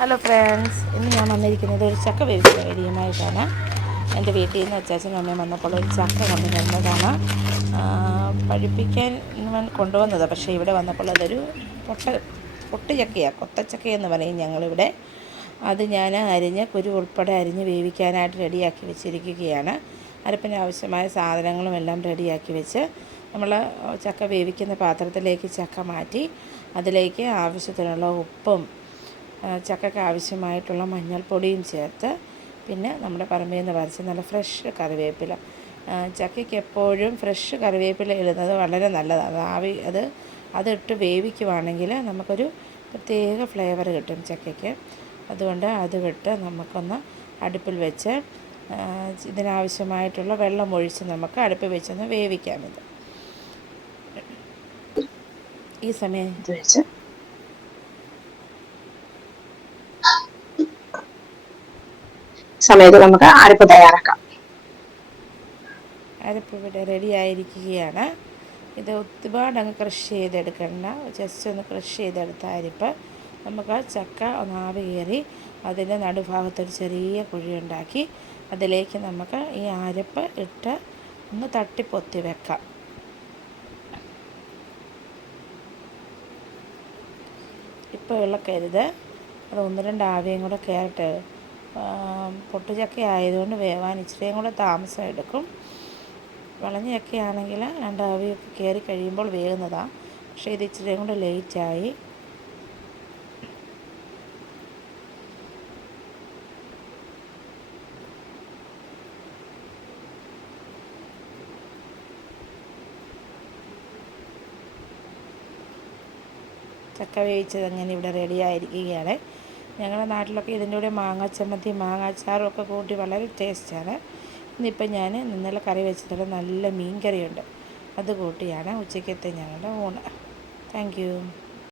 Hello friends, ഇന്ന് ഞാൻ വന്നിരിക്കുന്നത് ഒരു ചക്ക വേവിക്കുന്ന വീഡിയോയുമായിട്ടാണ്. എൻ്റെ വീട്ടിൽ നിന്ന് അച്ചാച്ചനും അമ്മയും വന്നപ്പോൾ ഒരു ചക്ക കൊണ്ടുവന്നതാണ്. പഴുപ്പിക്കാൻ കൊണ്ടുവന്നത്, പക്ഷേ ഇവിടെ വന്നപ്പോൾ അതൊരു പൊട്ട് ചക്കയാണ്, കൊത്തച്ചക്കയെന്ന് പറയും ഞങ്ങളിവിടെ. അത് ഞാൻ അരിഞ്ഞ് കുരു ഉൾപ്പെടെ അരിഞ്ഞ് വേവിക്കാനായിട്ട് റെഡിയാക്കി വെച്ചിരിക്കുകയാണ്. അരപ്പിന് ആവശ്യമായ സാധനങ്ങളും എല്ലാം റെഡിയാക്കി വെച്ച് നമ്മൾ ചക്ക വേവിക്കുന്ന പാത്രത്തിലേക്ക് ചക്ക മാറ്റി അതിലേക്ക് ആവശ്യത്തിനുള്ള ഉപ്പും ചക്കയ്ക്ക് ആവശ്യമായിട്ടുള്ള മഞ്ഞൾപ്പൊടിയും ചേർത്ത്, പിന്നെ നമ്മുടെ പറമ്പിൽ നിന്ന് പറിച്ച് നല്ല ഫ്രഷ് കറിവേപ്പില. ചക്കയ്ക്ക് എപ്പോഴും ഫ്രഷ് കറിവേപ്പില ഇടുന്നത് വളരെ നല്ലതാണ്. അതിട്ട് വേവിക്കുവാണെങ്കിൽ നമുക്കൊരു പ്രത്യേക ഫ്ലേവർ കിട്ടും ചക്കയ്ക്ക്. അതുകൊണ്ട് അത് വിട്ട് നമുക്കൊന്ന് അടുപ്പിൽ വെച്ച് ഇതിനാവശ്യമായിട്ടുള്ള വെള്ളം ഒഴിച്ച് നമുക്ക് അടുപ്പിൽ വെച്ചൊന്ന് വേവിക്കാം. ഈ സമയത്ത് നമുക്ക് അരപ്പ് തയ്യാറാക്കാം. അരപ്പ് ഇവിടെ റെഡി ആയിരിക്കുകയാണ്. ഇത് ഒരുപാട് അങ്ങ് ക്രഷ് ചെയ്തെടുക്കണ്ട, ജസ്റ്റ് ഒന്ന് ക്രഷ് ചെയ്തെടുത്ത അരപ്പ്. നമുക്ക് ചക്ക ഒന്ന് ആവി കയറി അതിൻ്റെ നടുഭാഗത്തൊരു ചെറിയ കുഴിയുണ്ടാക്കി അതിലേക്ക് നമുക്ക് ഈ അരപ്പ് ഇട്ട് ഒന്ന് തട്ടിപ്പൊത്തി വെക്കാം. ഇപ്പോൾ ഇളക്കരുത്, അത് 1-2 ആവിയും കൂടെ കയറട്ടെ. പൊട്ടുചക്ക ആയതുകൊണ്ട് വേവാൻ ഇച്ചിരിയും കൂടെ താമസം എടുക്കും. വളഞ്ഞ ചക്കയാണെങ്കിൽ 2 ആവിയൊക്കെ കയറി കഴിയുമ്പോൾ വേകുന്നതാണ്. പക്ഷേ ഇത് ഇച്ചിരിയും കൂടെ ലേറ്റായി. ചക്ക വേവിച്ചത് അങ്ങനെ ഇവിടെ റെഡി ആയിരിക്കുകയാണ്. ഞങ്ങളുടെ നാട്ടിലൊക്കെ ഇതിൻ്റെ കൂടെ മാങ്ങ ചമ്മന്തി, മാങ്ങ അച്ചാറും ഒക്കെ കൂട്ടി വളരെ ടേസ്റ്റാണ്. ഇന്നിപ്പം ഞാൻ ഇന്നലെ കറി വെച്ചതിൽ നല്ല മീൻ കറിയുണ്ട്, അത് കൂട്ടിയാണ് ഉച്ചക്കത്തെ ഞങ്ങളുടെ ഊണ്. Thank you.